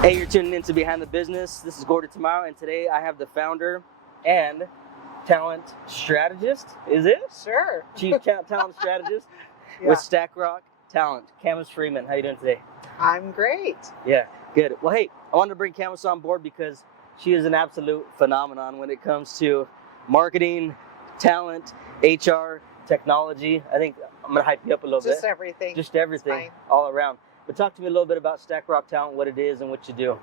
Hey, you're tuning in to Behind the Business. This is Gordon Tamao, and today I have the founder and talent strategist. Is it? Sure. Chief talent strategist with Stackrock Talent, Cammas Freeman. How you doing today? I'm great. Yeah, good. Well, hey, I wanted to bring Cammas on board because she is an absolute phenomenon when it comes to marketing, talent, HR, technology. I think I'm going to hype you up a little bit. Just everything. Just everything, all around. But talk to me a little bit about Stackrock Talent, what it is and what you do.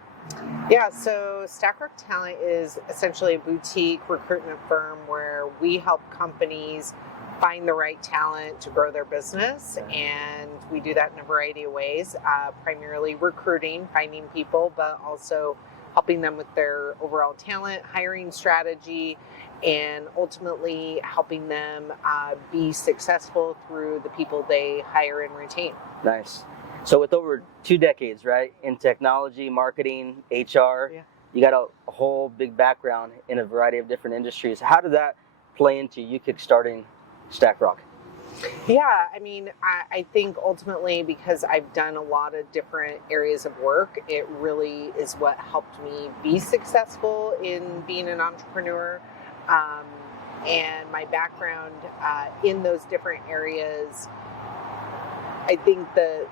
Yeah, so Stackrock Talent is essentially a boutique recruitment firm where we help companies find the right talent to grow their business. And we do that in a variety of ways, primarily recruiting, finding people, but also helping them with their overall talent, hiring strategy, and ultimately helping them be successful through the people they hire and retain. Nice. So with over 2 decades, right, in technology, marketing, HR, you got a whole big background in a variety of different industries. How did that play into you kickstarting Stackrock? Yeah, I mean, I think ultimately because I've done a lot of different areas of work, it really is what helped me be successful in being an entrepreneur. And my background in those different areas, I think the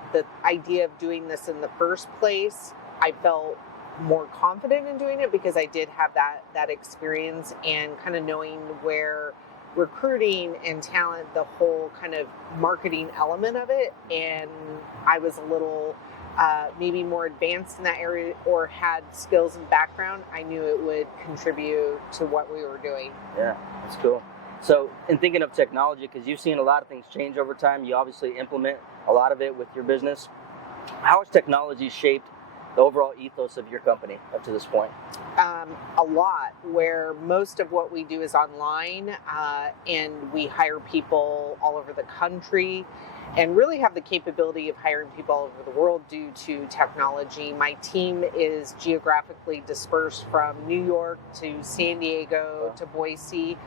idea of doing this in the first place, I felt more confident in doing it because I did have that experience and kind of knowing where recruiting and talent, the whole kind of marketing element of it, and I was a little maybe more advanced in that area or had skills and background, I knew it would contribute to what we were doing. Yeah, that's cool. So in thinking of technology, because you've seen a lot of things change over time, you obviously implement a lot of it with your business. How has technology shaped the overall ethos of your company up to this point? A lot, where most of what we do is online, and we hire people all over the country and really have the capability of hiring people all over the world due to technology. My team is geographically dispersed from New York to San Diego to Boise.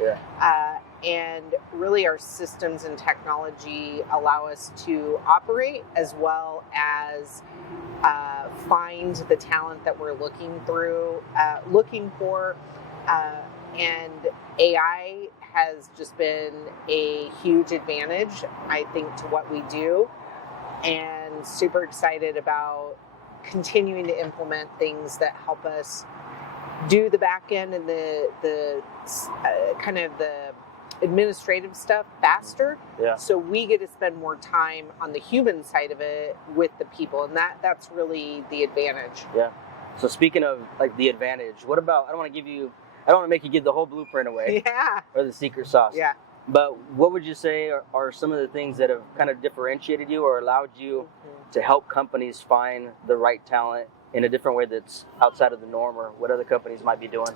And really our systems and technology allow us to operate as well as find the talent that we're looking for. And AI has just been a huge advantage, I think, to what we do, and super excited about continuing to implement things that help us do the back end and the kind of the administrative stuff faster. So we get to spend more time on the human side of it with the people, and that's really the advantage. So speaking of like the advantage, what about, I don't want to make you give the whole blueprint away or the secret sauce. But what would you say are some of the things that have kind of differentiated you or allowed you to help companies find the right talent in a different way that's outside of the norm, or what other companies might be doing?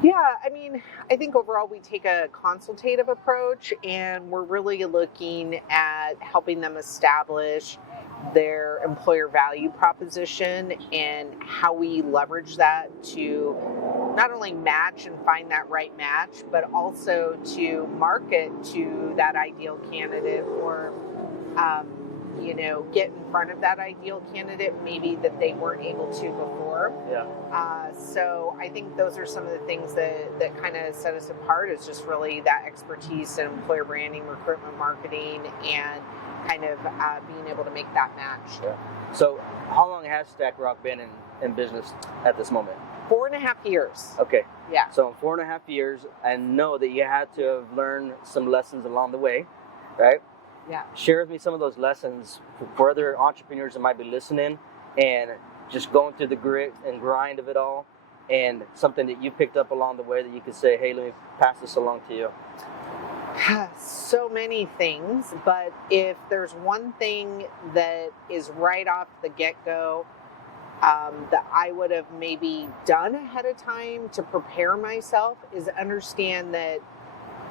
Yeah, I mean, I think overall we take a consultative approach, and we're really looking at helping them establish their employer value proposition and how we leverage that to not only match and find that right match, but also to market to that ideal candidate, or get in front of that ideal candidate maybe that they weren't able to before. So I think those are some of the things that kind of set us apart, is just really that expertise in employer branding, recruitment marketing, and kind of being able to make that match. So how long has Stackrock been in business at this moment? 4.5 years. Okay. So in 4.5 years, I know that you had to have learned some lessons along the way, right? Share with me some of those lessons for other entrepreneurs that might be listening and just going through the grit and grind of it all, and something that you picked up along the way that you could say, hey, let me pass this along to you. So many things, but if there's one thing that is right off the get-go that I would have maybe done ahead of time to prepare myself, is understand that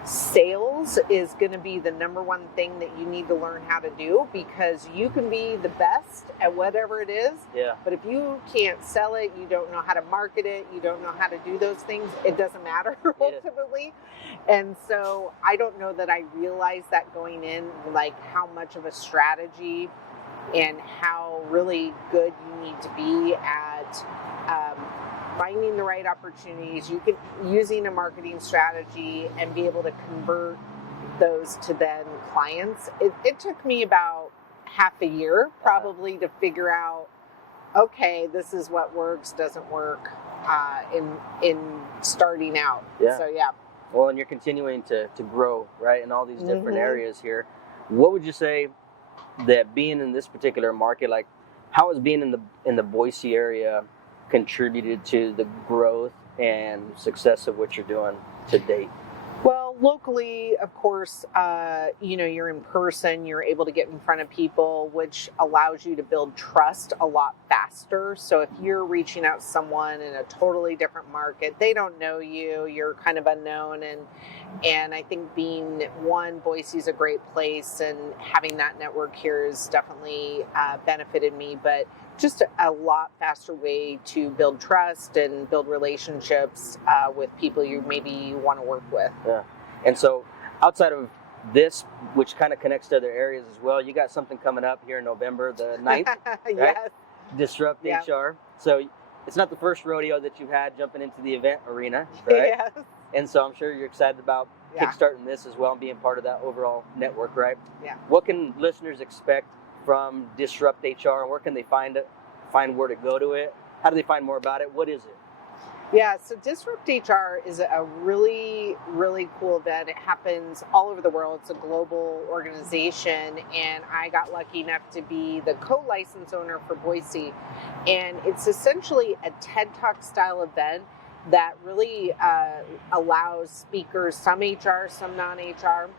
sales is going to be the number one thing that you need to learn how to do, because you can be the best at whatever it is, but if you can't sell it, you don't know how to market it, you don't know how to do those things, it doesn't matter ultimately. And so I don't know that I realized that going in, like how much of a strategy and how really good you need to be at finding the right opportunities. You can using a marketing strategy and be able to convert those to then clients. It took me about half a year probably to figure out, okay, this is what works, doesn't work in starting out. Yeah. So yeah. Well, and you're continuing to grow, right, in all these different areas here. What would you say that being in this particular market, like how has being in the Boise area contributed to the growth and success of what you're doing to date? Well, locally, of course, you're in person, you're able to get in front of people, which allows you to build trust a lot faster. So if you're reaching out to someone in a totally different market, they don't know you, you're kind of unknown. And I think Boise's a great place, and having that network here has definitely benefited me. But just a lot faster way to build trust and build relationships with people you maybe want to work with. Yeah. And so outside of this, which kind of connects to other areas as well, you got something coming up here in November the 9th, right? Yes. DisruptHR. Yeah. So it's not the first rodeo that you've had jumping into the event arena, right? Yes. And so I'm sure you're excited about kickstarting this as well and being part of that overall network, right? Yeah. What can listeners expect from DisruptHR, and where can they find where to go to it? How do they find more about it? What is it? Yeah, so DisruptHR is a really, really cool event. It happens all over the world. It's a global organization, and I got lucky enough to be the co-license owner for Boise. And it's essentially a TED Talk style event that really allows speakers, some HR, some non-HR,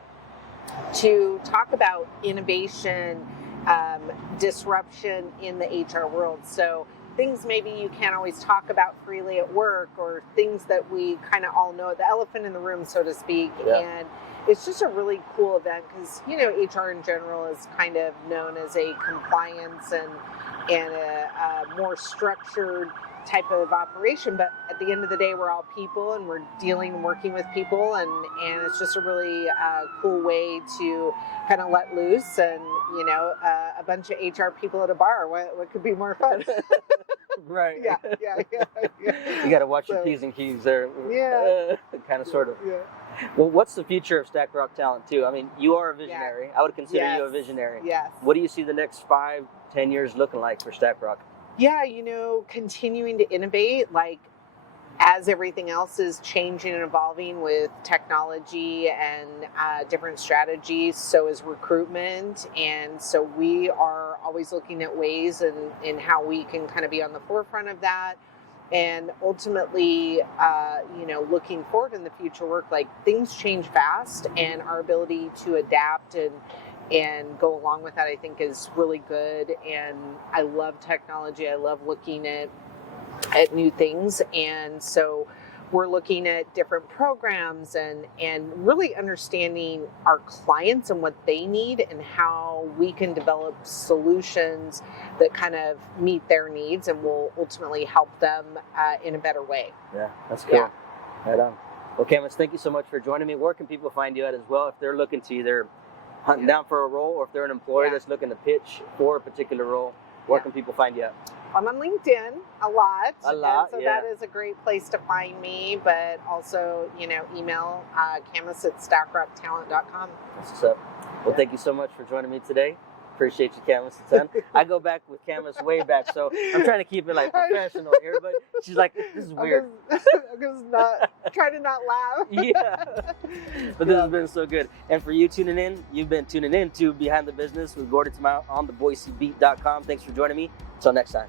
to talk about innovation, disruption in the HR world. So things maybe you can't always talk about freely at work, or things that we kind of all know, the elephant in the room, so to speak. Yeah. And it's just a really cool event because, HR in general is kind of known as a compliance and a more structured type of operation. But at the end of the day, we're all people, and we're dealing and working with people. And it's just a really cool way to kind of let loose and, a bunch of HR people at a bar. What could be more fun? Right. Yeah. You got to watch your P's and Q's there. Yeah. Kind of, sort of. Yeah. Well, what's the future of Stackrock Talent, too? I mean, you are a visionary. Yeah. I would consider you a visionary. Yes. What do you see the next 5-10 years looking like for Stackrock? Yeah, continuing to innovate, like as everything else is changing and evolving with technology and different strategies, so is recruitment. And so we are always looking at ways in how we can kind of be on the forefront of that. And ultimately, looking forward in the future work, like things change fast, and our ability to adapt and go along with that, I think, is really good. And I love technology. I love looking at new things. And so we're looking at different programs and really understanding our clients and what they need, and how we can develop solutions that kind of meet their needs and will ultimately help them in a better way. Yeah, that's cool. Yeah. Right on. Well, Cammas, thank you so much for joining me. Where can people find you at as well if they're looking to either hunting down for a role, or if they're an employer that's looking to pitch for a particular role? Where can people find you at? I'm on LinkedIn a lot. And so that is a great place to find me, but also, email Cammas@stackrocktalent.com. That's what's up. Well, thank you so much for joining me today. Appreciate you, Cammas, a ton. I go back with Cammas way back, so I'm trying to keep it like professional here, but she's like, this is weird. I'm just try to not laugh. Yeah. But this has been so good. And for you tuning in, you've been tuning in to Behind the Business with Gordon Tamau on the BoiseBeat.com. Thanks for joining me. Until next time.